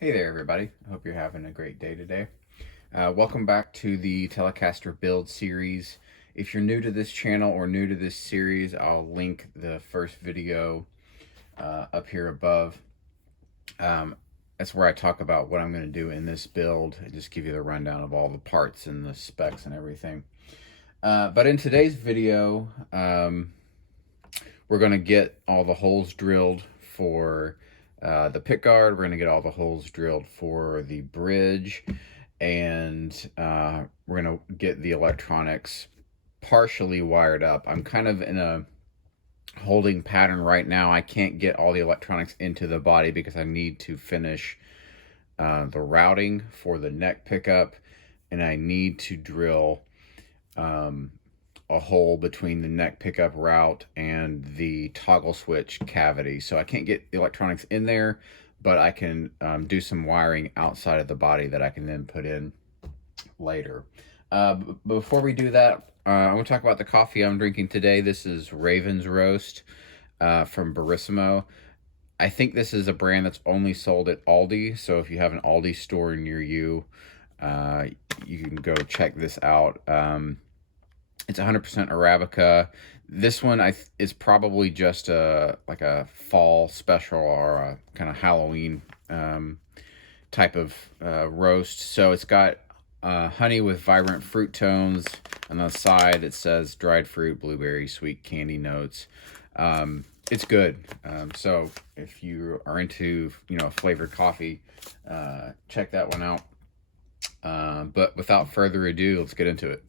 Hey there, everybody. I hope you're having a great day today. Welcome back to the Telecaster build series. If you're new to this channel or new to this series, I'll link the first video up here above. Um, that's where I talk about what I'm going to do in this build. I just give you the rundown of all the parts and the specs and everything. But in today's video, we're going to get all the holes drilled for the pickguard. We're going to get all the holes drilled for the bridge, and we're going to get the electronics partially wired up. I'm kind of in a holding pattern right now. I can't get all the electronics into the body because I need to finish the routing for the neck pickup, and I need to drill a hole between the neck pickup route and the toggle switch cavity. So I can't get the electronics in there, but I can do some wiring outside of the body that I can then put in later. Before we do that, I want to talk about the coffee I'm drinking today. This is Raven's Roast from Barissimo. I think this is a brand that's only sold at Aldi. So if you have an Aldi store near you, you can go check this out. It's 100% Arabica. This one is probably just like a fall special or a kind of Halloween type of roast. So it's got honey with vibrant fruit tones. On the side, it says dried fruit, blueberry, sweet candy notes. It's good. So if you are into, flavored coffee, check that one out. But without further ado, let's get into it.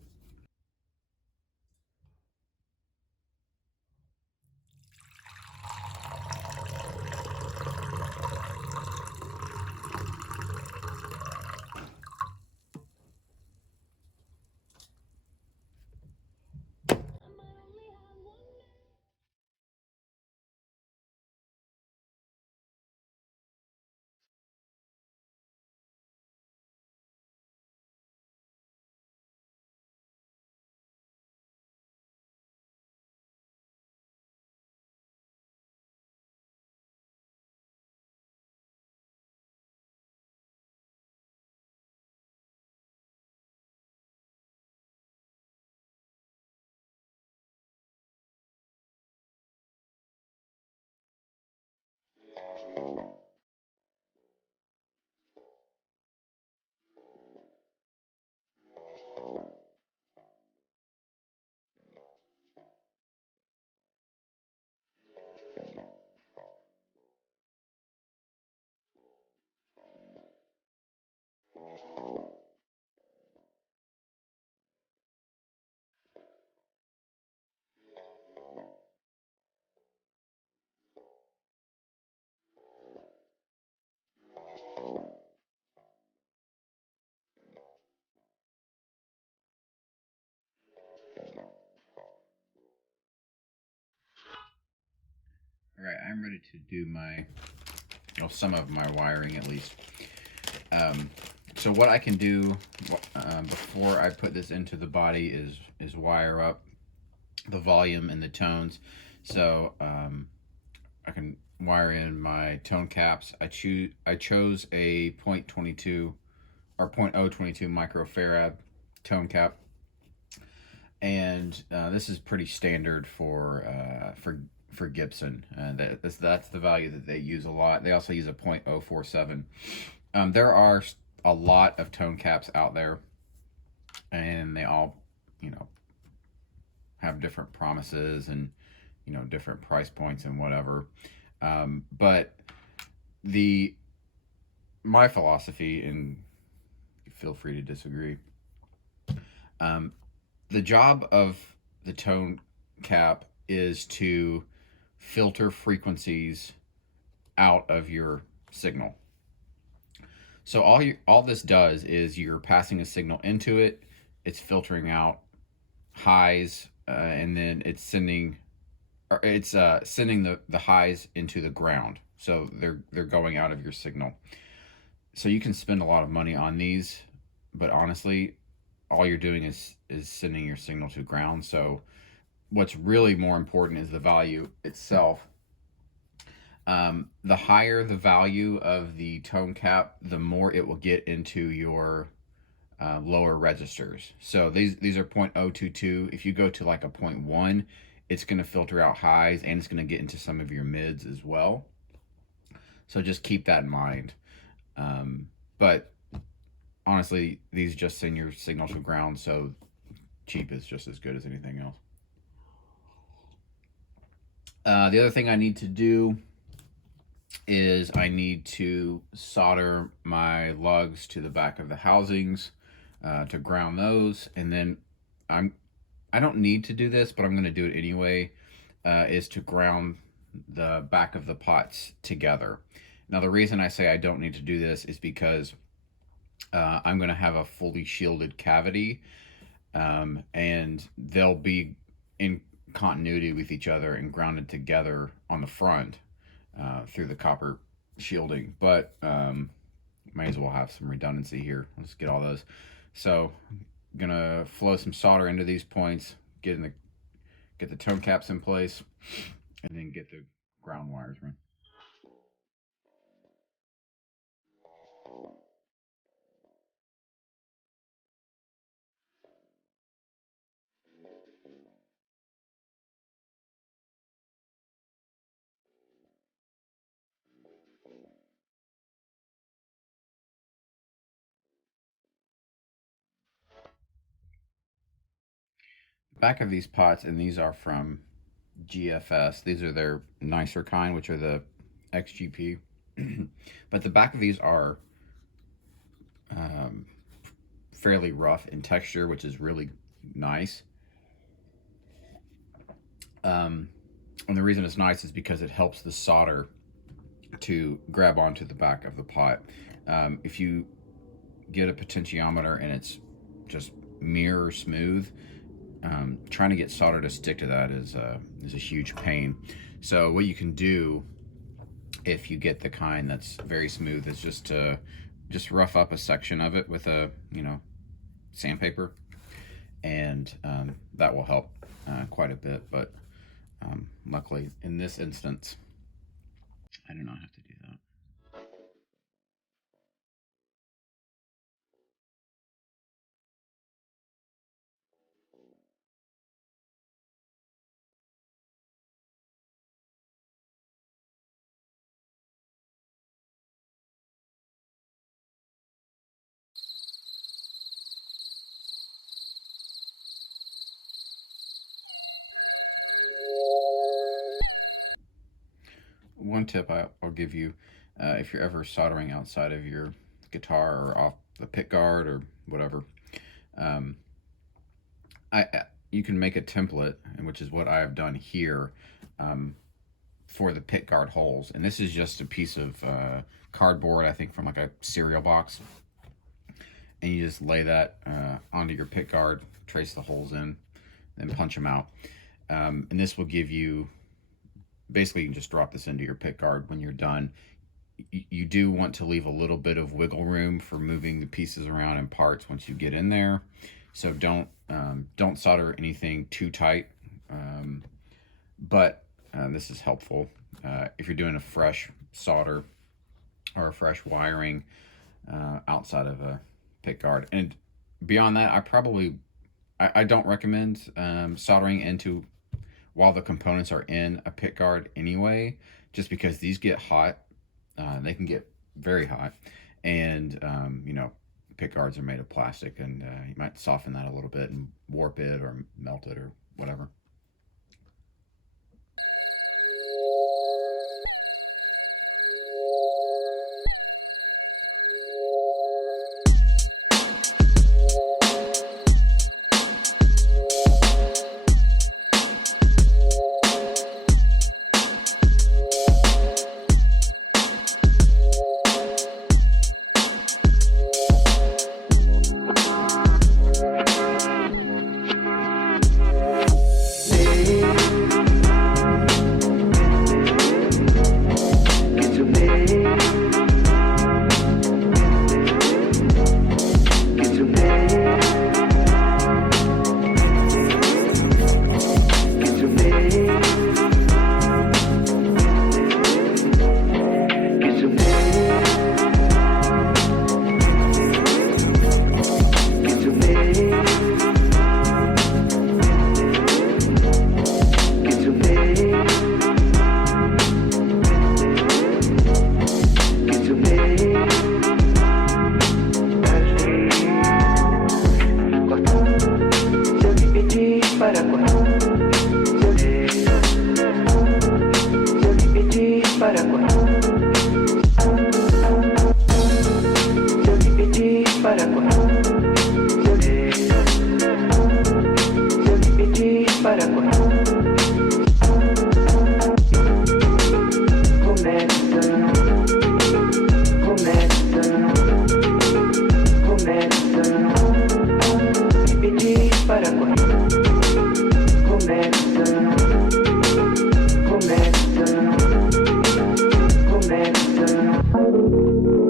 All right, I'm ready to do some of my wiring at least. So what I can do before I put this into the body is wire up the volume and the tones. So I can wire in my tone caps. I chose a 0.22 or 0.022 microfarad tone cap, and this is pretty standard for Gibson. That's the value that they use a lot. They also use a 0.047. There are a lot of tone caps out there, and they all, have different promises and different price points and whatever. But the my philosophy, and feel free to disagree. Um, the job of the tone cap is to filter frequencies out of your signal. So all this does is you're passing a signal into it, it's filtering out highs, and then it's sending the highs into the ground. So they're going out of your signal. So you can spend a lot of money on these, but honestly, all you're doing is sending your signal to ground. So what's really more important is the value itself. The higher the value of the tone cap, the more it will get into your lower registers. So these are 0.022. If you go to like a 0.1, it's going to filter out highs and it's going to get into some of your mids as well. So just keep that in mind. But honestly, these just send your signal to ground, so cheap is just as good as anything else. The other thing I need to do is I need to solder my lugs to the back of the housings to ground those, and then I don't need to do this, but I'm going to do it anyway. Is to ground the back of the pots together. Now the reason I say I don't need to do this is because I'm going to have a fully shielded cavity, and they'll be in continuity with each other and grounded together on the front through the copper shielding. But might as well have some redundancy here. Let's get all those. So I'm gonna flow some solder into these points, get the tone caps in place, and then get the ground wires run. Back of these pots, and these are from GFS. These are their nicer kind, which are the XGP. But the back of these are um, fairly rough in texture, which is really nice. And the reason it's nice is because it helps the solder to grab onto the back of the pot. If you get a potentiometer and it's just mirror smooth, trying to get solder to stick to that is a huge pain. So what you can do if you get the kind that's very smooth is just rough up a section of it with a sandpaper, and that will help quite a bit. But luckily in this instance I do not have to do that. One tip I'll give you, if you're ever soldering outside of your guitar or off the pick guard or whatever, um, you can make a template, which is what I have done here, for the pick guard holes. And this is just a piece of cardboard, I think from like a cereal box. And you just lay that onto your pick guard, trace the holes in, then punch them out. And this will give you, basically you can just drop this into your pick guard when you're done. You do want to leave a little bit of wiggle room for moving the pieces around in parts once you get in there. So don't solder anything too tight. But this is helpful if you're doing a fresh solder or a fresh wiring outside of a pick guard. And beyond that, I don't recommend soldering into while the components are in a pick guard anyway, just because these get hot. They can get very hot, and pick guards are made of plastic, and you might soften that a little bit and warp it or melt it or whatever.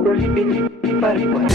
por fin para poder